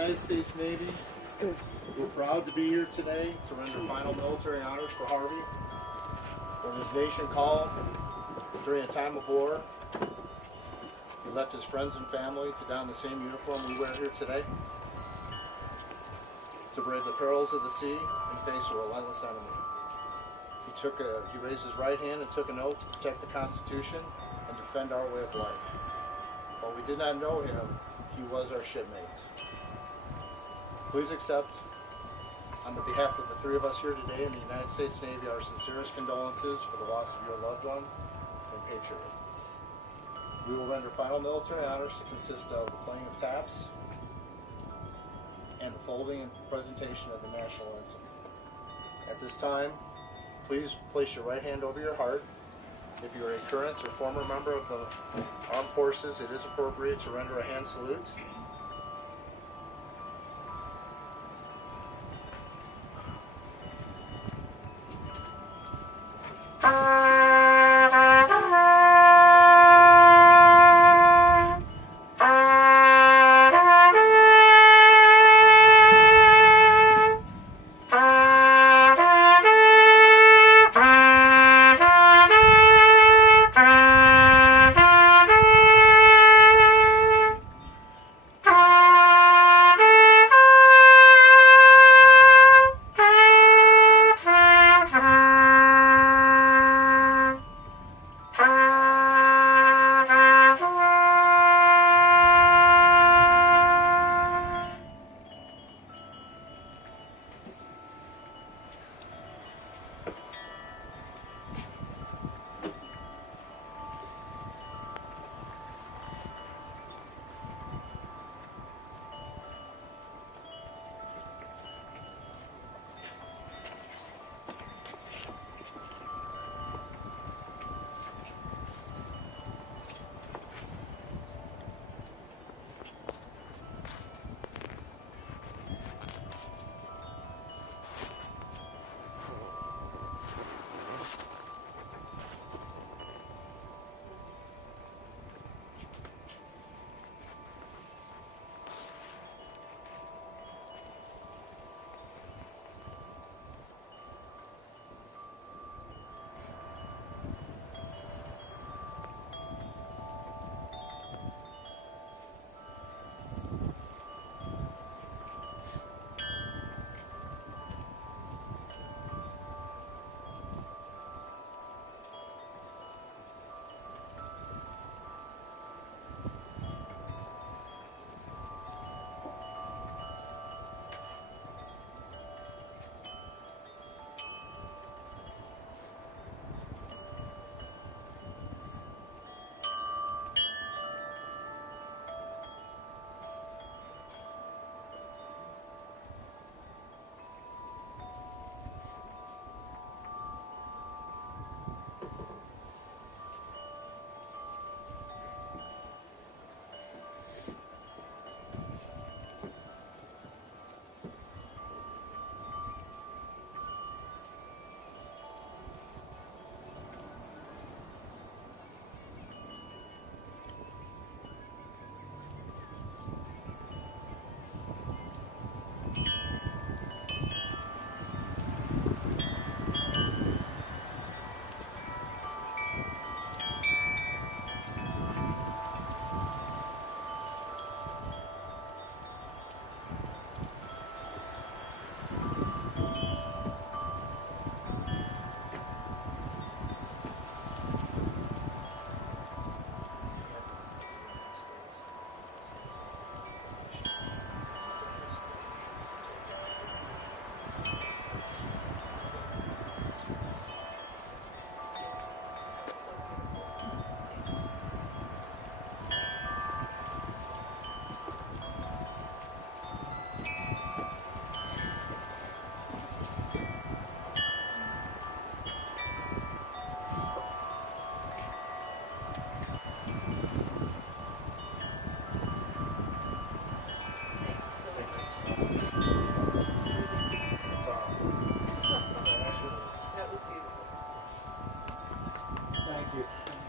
United States Navy, we're proud to be here today to render final military honors for Harvey. When his nation called during a time of war, he left his friends and family to don the same uniform we wear here today, to brave the perils of the sea and face a relentless enemy. He raised his right hand and took an oath to protect the Constitution and defend our way of life. While we did not know him, he was our shipmate. Please accept, on the behalf of the three of us here today in the United States Navy, our sincerest condolences for the loss of your loved one and patriot. We will render final military honors to consist of the playing of taps and the folding and presentation of the national ensign. At this time, please place your right hand over your heart. If you are a current or former member of the armed forces, it is appropriate to render a hand salute.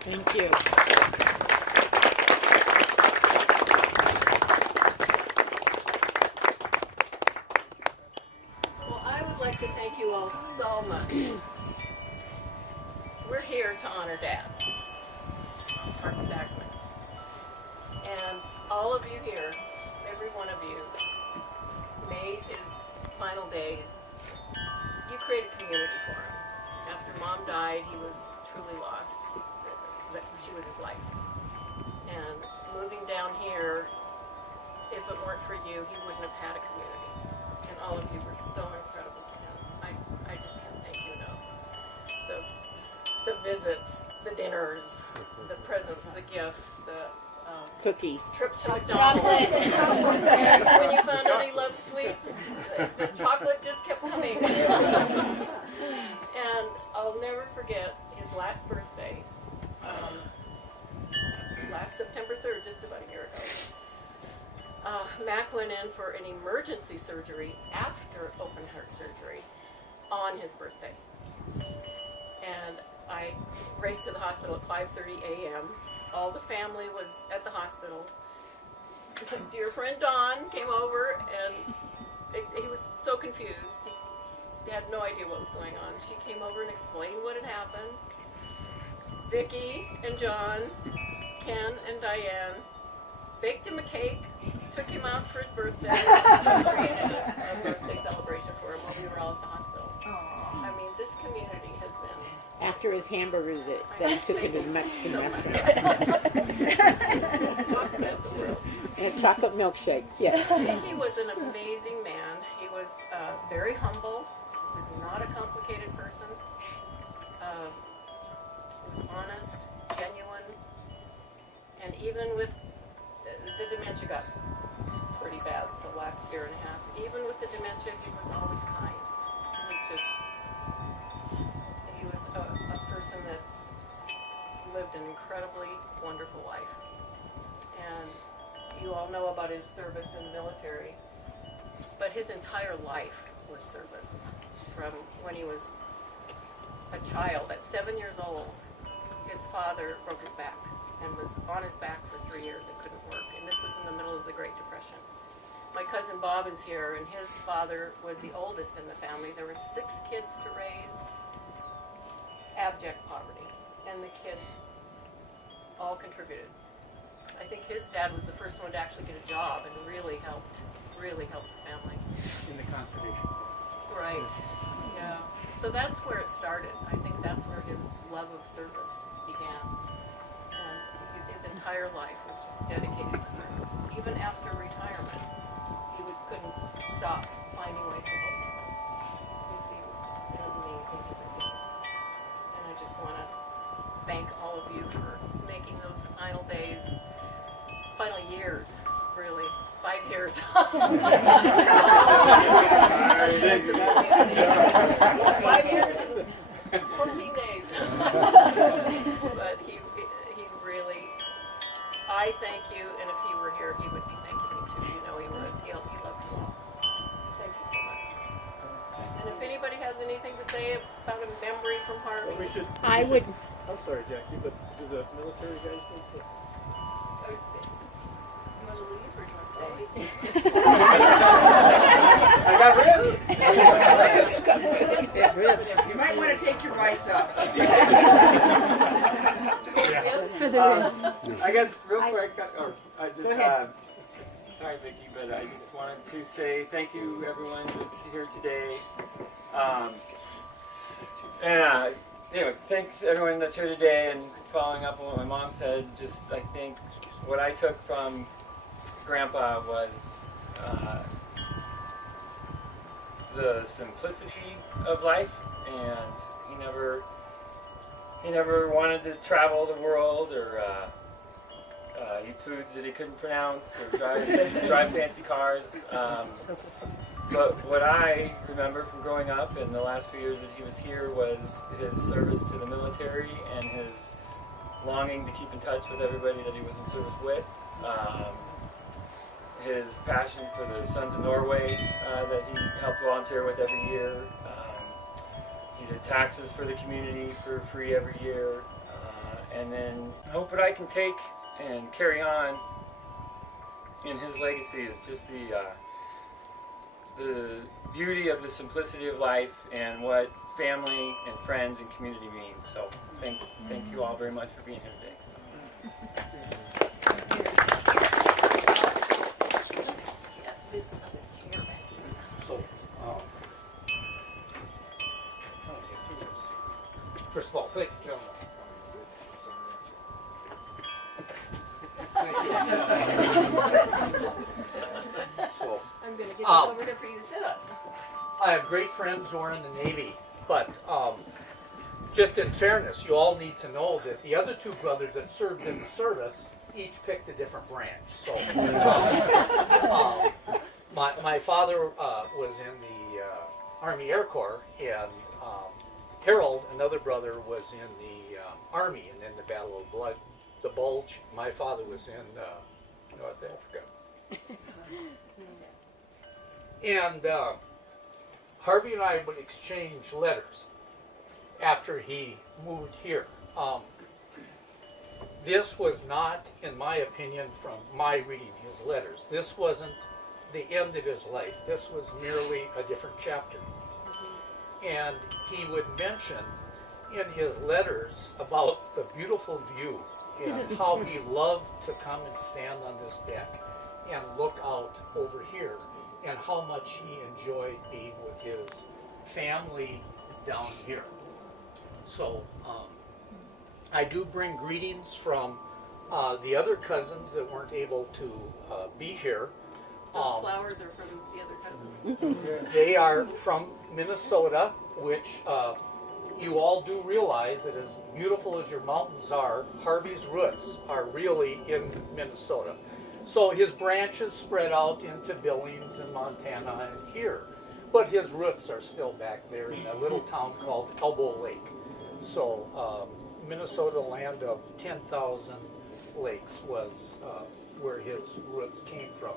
Thank you. so much. We're here to honor Dad, Harvey Backman. And all of you here, every one of you, made his final days. You created community for him. After Mom died, he was truly lost. She was his life. And moving down here, if it weren't for you, he wouldn't have had a community. And all of you were so incredible to him. I just can't thank you enough. The visits, the dinners, the presents, the gifts, the Cookies. trips to McDonald's. When you found out he loved sweets, the chocolate just kept coming. And I'll never forget his last birthday, last September 3rd, just about a year ago. Mac went in for an emergency surgery after open heart surgery on his birthday. And I raced to the hospital at 5:30 a.m. All the family was at the hospital. My dear friend Don came over, and he was so confused. He had no idea what was going on. She came over and explained what had happened. Vicki and John, Ken and Diane baked him a cake, took him out for his birthday, and created a birthday celebration for him while we were all at the hospital. I mean, this community has been... After his hamburger that he took him to the Mexican restaurant. Talks about the world. And a chocolate milkshake, yeah. He was an amazing man. He was very humble. He was not a complicated person. He was honest, genuine, and even with the dementia got pretty bad the last year and a half. Even with the dementia, he was always kind. He was a person that lived an incredibly wonderful life. And you all know about his service in the military, but his entire life was service. From when he was a child, at 7 years old, his father broke his back and was on his back for 3 years and couldn't work. And this was in the middle of the Great Depression. My cousin Bob is here, and his father was the oldest in the family. There were 6 kids to raise, abject poverty, and the kids all contributed. I think his dad was the first one to actually get a job and really helped the family. In the conservation. Right, yeah. So that's where it started. I think that's where his love of service began. And his entire life was just dedicated to service. Even after retirement, he couldn't stop finding ways to help people. He was just an amazing human being. And I just want to thank all of you for making those final days, final years, really. 5 years. 5 years and 14 days. But he really, I thank you, and if he were here, he would be thanking me too. You know he would. He loved you all. Thank you so much. And if anybody has anything to say about a memory from Harvey. Well, I'm sorry, Jackie, but do the military guys need to... I got ribs. You might want to take your rights off. I guess real quick, sorry Vicki, but I just wanted to say thank you everyone that's here today. Thanks everyone that's here today, and following up on what my mom said, just I think what I took from Grandpa was the simplicity of life, and he never wanted to travel the world or eat foods that he couldn't pronounce or drive fancy cars. But what I remember from growing up in the last few years that he was here was his service to the military and his longing to keep in touch with everybody that he was in service with. His passion for the Sons of Norway that he helped volunteer with every year. He did taxes for the community for free every year. And then I hope what I can take and carry on in his legacy is just the beauty of the simplicity of life and what family and friends and community means. So thank you all very much for being here today. Yeah, this other chair back here. So, first of all, thank you, gentlemen. So, I'm gonna get this over here for you to sit on. I have great friends who are in the Navy, but just in fairness, you all need to know that the other two brothers that served in the service each picked a different branch. So, my father was in the Army Air Corps, and Harold, another brother, was in the Army, and in the Battle of the Bulge, my father was in North Africa. And Harvey and I would exchange letters after he moved here. This was not, in my opinion, from my reading his letters, this wasn't the end of his life. This was merely a different chapter. And he would mention in his letters about the beautiful view and how he loved to come and stand on this deck and look out over here, and how much he enjoyed being with his family down here. So I do bring greetings from the other cousins that weren't able to be here. Those flowers are from the other cousins. They are from Minnesota, which you all do realize that as beautiful as your mountains are, Harvey's roots are really in Minnesota. So his branches spread out into Billings and Montana and here, but his roots are still back there in a little town called Elbow Lake. So Minnesota, land of 10,000 lakes, was where his roots came from.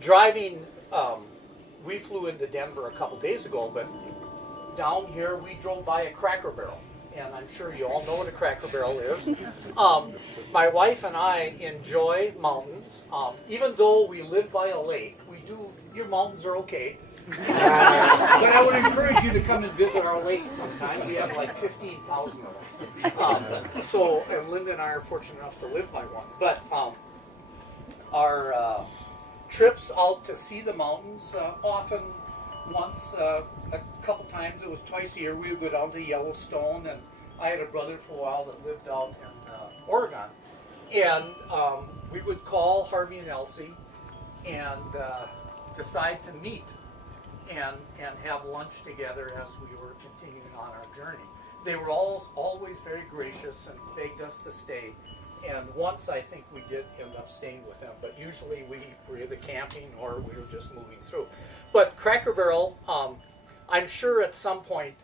Driving, we flew into Denver a couple days ago, but down here we drove by a Cracker Barrel, and I'm sure you all know what a Cracker Barrel is. My wife and I enjoy mountains. Even though we live by a lake, your mountains are okay. But I would encourage you to come and visit our lake sometime. We have like 15,000 of them. And Linda and I are fortunate enough to live by one. But our trips out to see the mountains, often once, a couple times, it was twice a year, we would go down to Yellowstone, and I had a brother for a while that lived out in Oregon. And we would call Harvey and Elsie and decide to meet and have lunch together as we were continuing on our journey. They were always very gracious and begged us to stay. And once I think we did end up staying with them, but usually we were either camping or we were just moving through. But Cracker Barrel, I'm sure at some point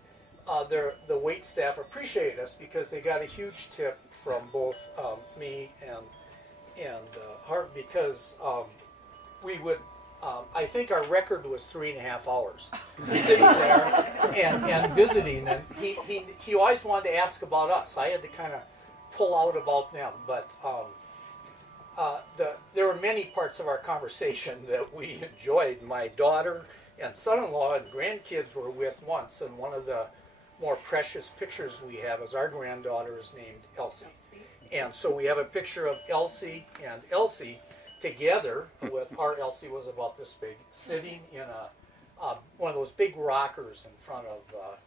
the wait staff appreciated us because they got a huge tip from both me and Hart, because we would, I think our record was 3.5 hours sitting there and visiting, and he always wanted to ask about us. I had to kind of pull out about them, but there were many parts of our conversation that we enjoyed. My daughter and son-in-law and grandkids were with once, and one of the more precious pictures we have is our granddaughter is named Elsie. And so we have a picture of Elsie and Elsie together with, our Elsie was about this big, sitting in one of those big rockers in front of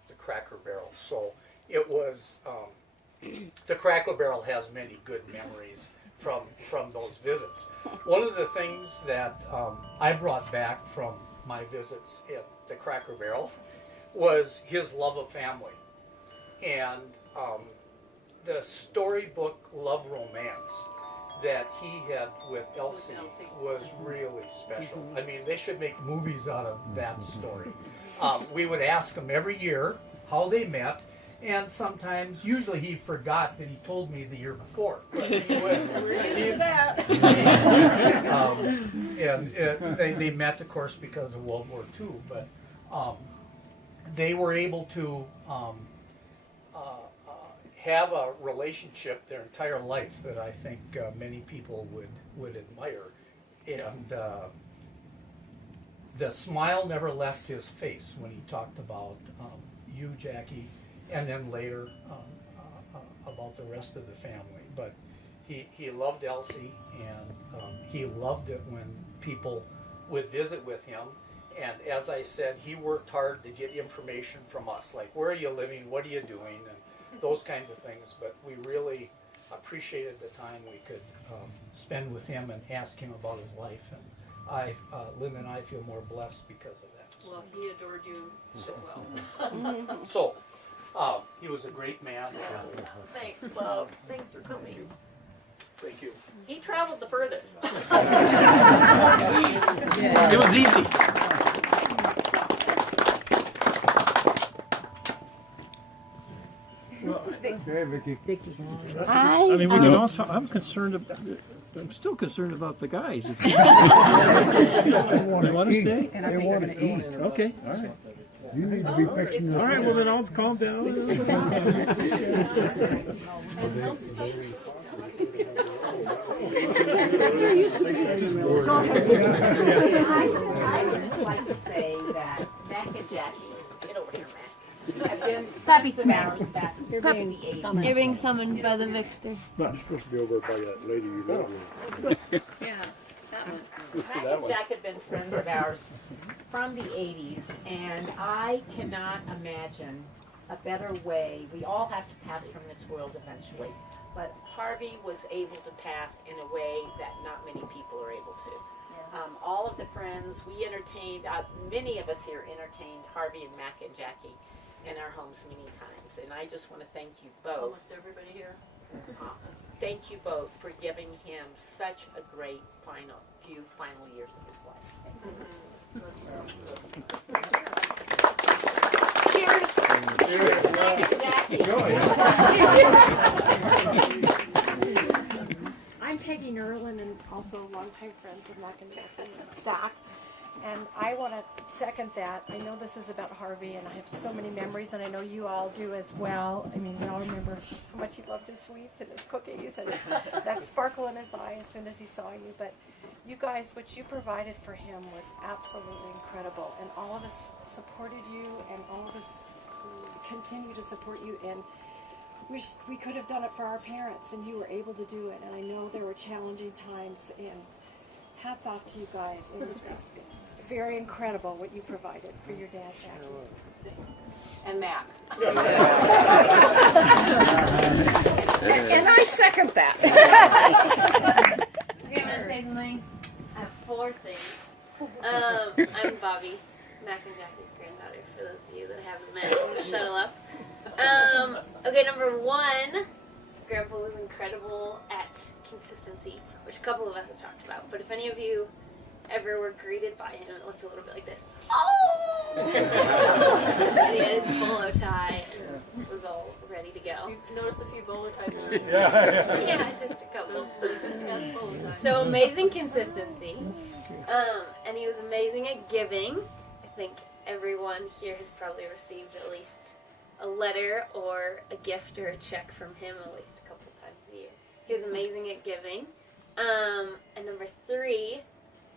the Cracker Barrel. So it was, the Cracker Barrel has many good memories from those visits. One of the things that I brought back from my visits at the Cracker Barrel was his love of family. And the storybook love romance that he had with Elsie was really special. I mean, they should make movies out of that story. We would ask him every year how they met, and sometimes, usually he forgot that he told me the year before. But he would, they met, of course, because of World War II, but they were able to have a relationship their entire life that I think many people would admire. And the smile never left his face when he talked about you, Jackie, and then later about the rest of the family. But he loved Elsie, and he loved it when people would visit with him. And as I said, he worked hard to get information from us, like where are you living, what are you doing, and those kinds of things. But we really appreciated the time we could spend with him and ask him about his life. And Linda and I feel more blessed because of that. Well, he adored you as well. So, he was a great man. Thanks, love. Thanks for coming. Thank you. He traveled the furthest. It was easy. Okay, Vicky. Hi. I mean, we can also, I'm still concerned about the guys. You want to stay? They want to eat. Okay, all right. You need to be fixing All the. right, well then I'll calm down. I would just like to say that Mack and Jacquie, get over here, Mack, have been Puppy some hours back in the Puppy. 80s. You're being summoned by the Vixter. You're supposed to be over by that lady you live with. Yeah. Mack and Jack have been friends of ours from the 80s, and I cannot imagine a better way. We all have to pass from this world eventually, but Harvey was able to pass in a way that not many people are able to. All of the friends, we entertained, many of us here entertained Harvey and Mack and Jacquie in our homes many times, and I just want to thank you both. Almost everybody here. Thank you both for giving him such a great few final years of his life. Cheers! Cheers, Jackie. I'm Peggy Nerlin and also longtime friends of Mack and Jacquie and Zach. And I want to second that. I know this is about Harvey and I have so many memories and I know you all do as well. I mean, we all remember how much he loved his sweets and his cookies and that sparkle in his eye as soon as he saw you. But you guys, what you provided for him was absolutely incredible. And all of us supported you and all of us continue to support you. And wish we could have done it for our parents and you were able to do it. And I know there were challenging times and hats off to you guys. It was very incredible what you provided for your dad, Jackie. And Mac. And I second that. Okay, I'm gonna say something. I have 4 things. I'm Bobby, Mack and Jackie's granddaughter, for those of you that haven't met. Shuttle up. Okay, number 1, Grandpa was incredible at consistency, which a couple of us have talked about. But if any of you ever were greeted by him, it looked a little bit like this. Oh! And he had his polo tie and was all ready to go. You noticed a few bowler ties in there. Yeah, just a couple. So amazing consistency. And he was amazing at giving. I think everyone here has probably received at least a letter or a gift or a check from him at least a couple times a year. He was amazing at giving. And number 3,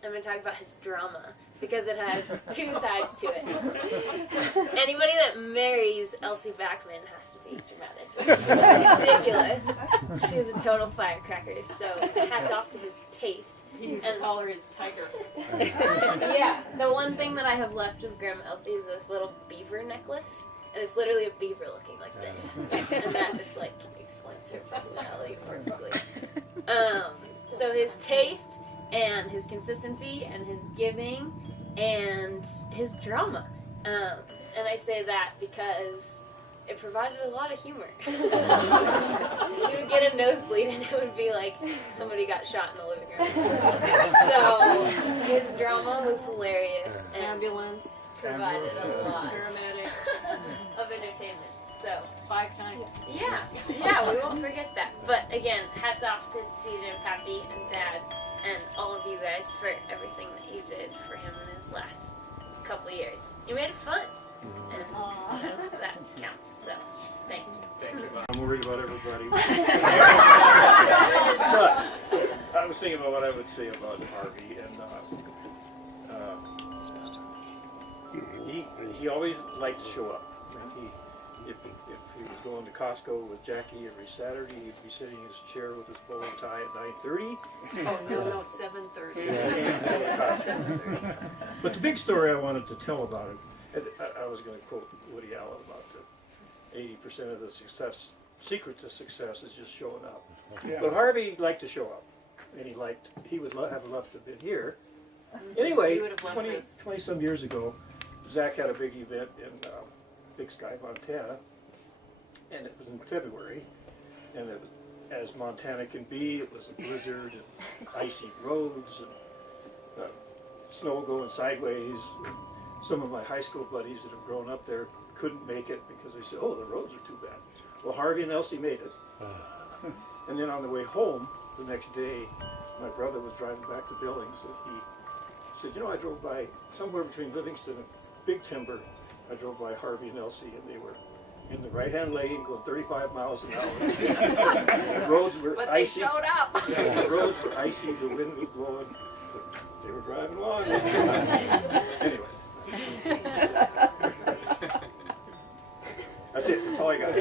I'm going to talk about his drama because it has 2 sides to it. Anybody that marries Elsie Backman has to be dramatic. Ridiculous. She was a total firecracker, so hats off to his taste. He used to call her his tiger. Yeah, the one thing that I have left of Grandma Elsie is this little beaver necklace, and it's literally a beaver looking like this. And that just like explains her personality perfectly. So his taste and his consistency and his giving and his drama. And I say that because it provided a lot of humor. You would get a nosebleed and it would be like somebody got shot in the living room. So his drama was hilarious and Ambulance. provided a lot Paramedics. of entertainment. So 5 times. yeah, we won't forget that. But again, hats off to DJ and Pappy and Dad and all of you guys for everything that you did for him in his last couple of years. You made it fun, and that counts. So, thank you. Thank you. I'm worried about everybody. But I was thinking about what I would say about Harvey, and He always liked to show up. And if he was going to Costco with Jackie every Saturday, he'd be sitting in his chair with his bow and tie at 9:30. Oh, no, 7:30. 7:30. But the big story I wanted to tell about him, and I was going to quote Woody Allen about the 80% of the secret to success is just showing up. Yeah. But Harvey liked to show up, and he would have loved to have been here. Anyway, He would have loved this. 20 some years ago, Zach had a big event in Big Sky, Montana, and it was in February, and it was, as Montana can be, it was a blizzard and icy roads and snow going sideways. Some of my high school buddies that have grown up there couldn't make it because they said, "Oh, the roads are too bad." Well, Harvey and Elsie made it, and then on the way home the next day, my brother was driving back to Billings, and he said, "You know, I drove by somewhere between Livingston and Big Timber. I drove by Harvey and Elsie, and they were in the right-hand lane going 35 miles an hour. The roads were But icy. they showed up. Yeah, the roads were icy, the wind was blowing, but they were driving along." Anyway. That's it. That's all I got.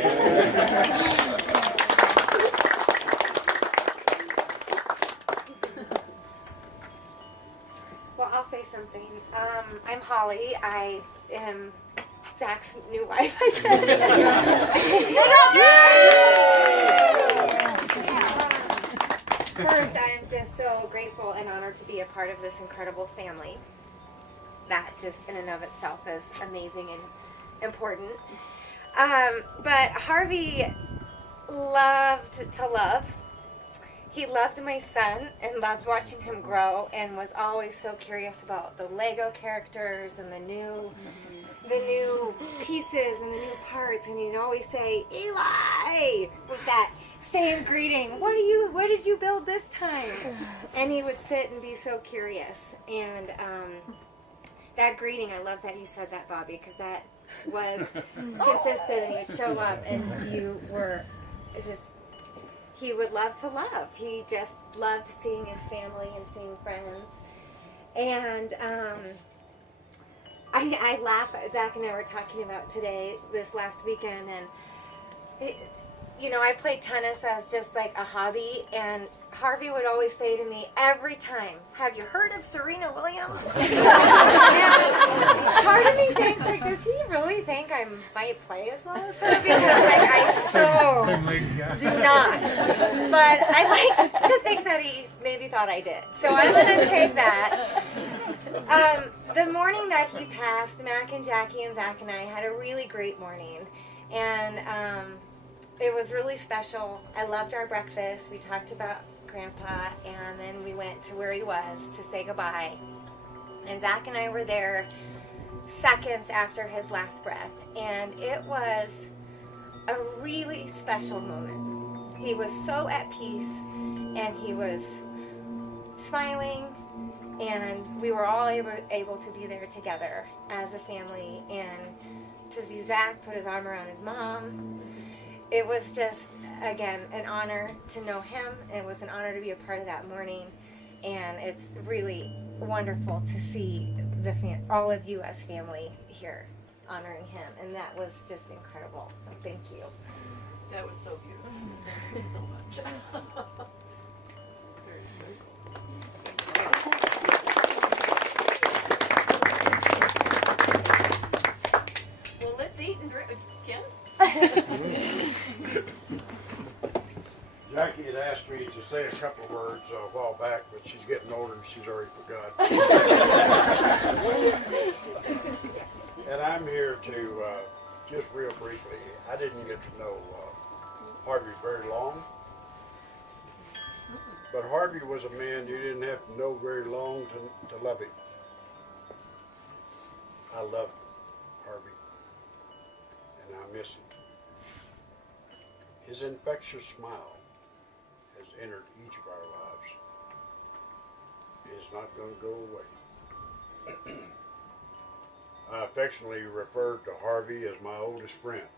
Well, I'll say something. I'm Holly. I am Zach's new wife, I guess. First, I'm just so grateful and honored to be a part of this incredible family. That just in and of itself is amazing and important. But Harvey loved to love. He loved my son and loved watching him grow and was always so curious about the Lego characters and the new pieces and the new parts, and he'd always say, "Eli," with that same greeting. What did you build this time? And he would sit and be so curious. And that greeting, I love that you said that, Bobby, because that was consistent, and you'd show up and you were just, he would love to love. He just loved seeing his family and seeing friends. And I laugh. Zach and I were talking about this last weekend, and I played tennis as just like a hobby, and Harvey would always say to me every time, "Have you heard of Serena Williams?" And part of me thinks, like, does he really think I might play as well as her? Because I so do not. But I like to think that he maybe thought I did. So I'm going to take that. The morning that he passed, Mac and Jackie and Zach and I had a really great morning. And it was really special. I loved our breakfast. We talked about Grandpa, and then we went to where he was to say goodbye. And Zach and I were there seconds after his last breath, and it was a really special moment. He was so at peace, and he was smiling, and we were all able to be there together as a family, and to see Zach put his arm around his mom. It was just, again, an honor to know him. It was an honor to be a part of that morning, and it's really wonderful to see all of you as family here honoring him, and that was just incredible. So thank you. That was so beautiful. Thank you so much. Very special. Well, let's eat and drink. Ken? Jackie had asked me to say a couple of words a while back, but she's getting older and she's already forgot. And I'm here to, just real briefly, I didn't get to know Harvey very long, but Harvey was a man you didn't have to know very long to love him. I love Harvey, and I miss him. His infectious smile has entered each of our lives. It is not going to go away. I affectionately refer to Harvey as my oldest friend.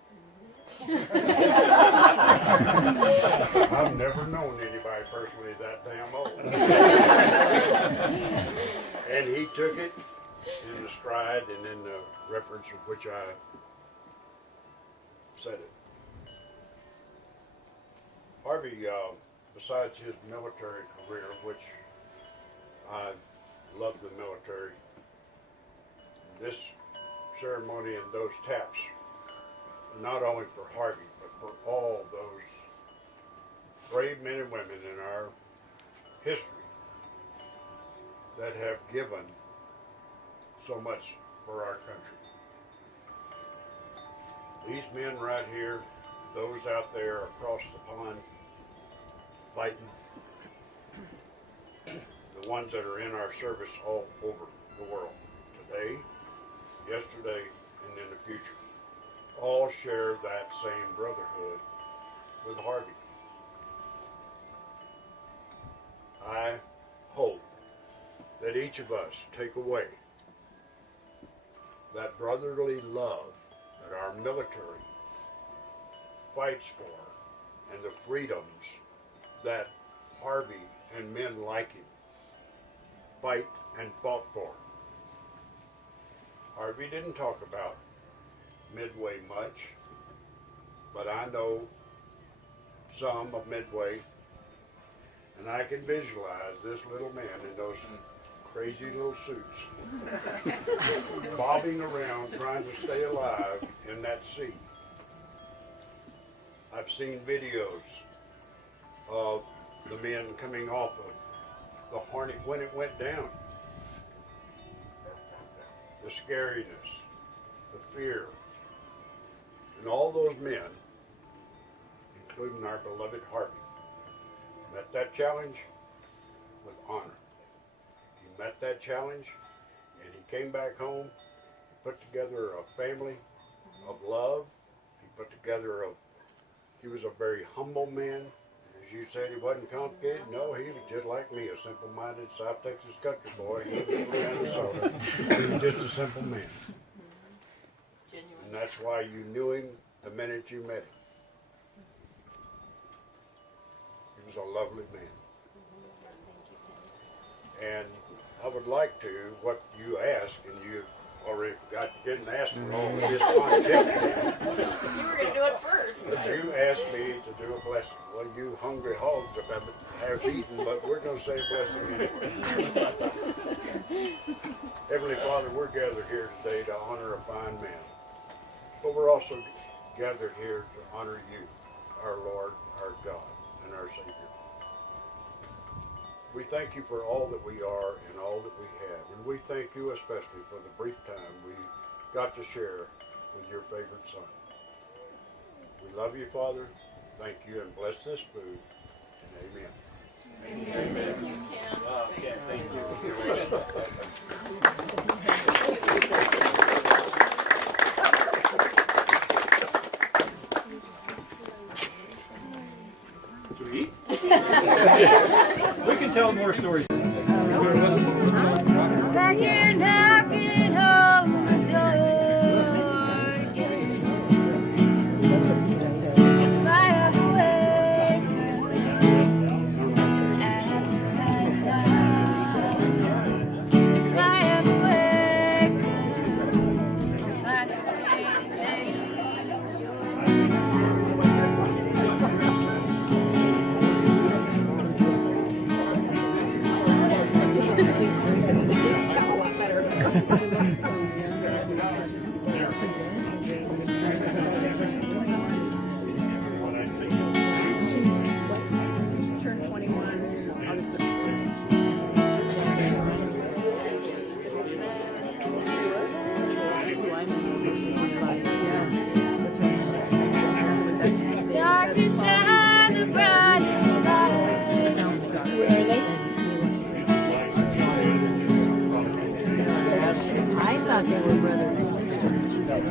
I've never known anybody personally that damn old. And he took it in the stride and in the reference of which I said it. Harvey, besides his military career, which I love the military, this ceremony and those taps, not only for Harvey, but for all those brave men and women in our history that have given so much for our country. These men right here, those out there across the pond fighting, the ones that are in our service all over the world, today, yesterday, and in the future, all share that same brotherhood with Harvey. I hope that each of us take away that brotherly love that our military fights for and the freedoms that Harvey and men like him fight and fought for. Harvey didn't talk about Midway much, but I know some of Midway, and I can visualize this little man in those crazy little suits bobbing around trying to stay alive in that sea. I've seen videos of the men coming off of the Hornet when it went down. The scariness, the fear, and all those men, including our beloved Harvey, met that challenge with honor. He met that challenge and he came back home. He put together a family of love. He put together he was a very humble man. As you said, he wasn't complicated. No, he was just like me, a simple-minded South Texas country boy. He was from Minnesota. He was just a simple man. And that's why you knew him the minute you met him. He was a lovely man. And I would like to, what you asked, and you already didn't ask for all of this content. You were going to do it first. But you asked me to do a blessing. Well, you hungry hogs have eaten, but we're going to say a blessing anyway. Heavenly Father, we're gathered here today to honor a fine man. But we're also gathered here to honor you, our Lord, our God, and our Savior. We thank you for all that we are and all that we have. And we thank you especially for the brief time we got to share with your favorite son. We love you, Father. Thank you, and bless this food. And amen. Amen. Thank you, Kim. Yes, thank you. To eat? We can tell more stories. Back here knocking on the door, fire away at time. Fire away, find a way to change your Turned 21 August the 5th. darkness shine the brightest light. I thought they were brother and sister. She said,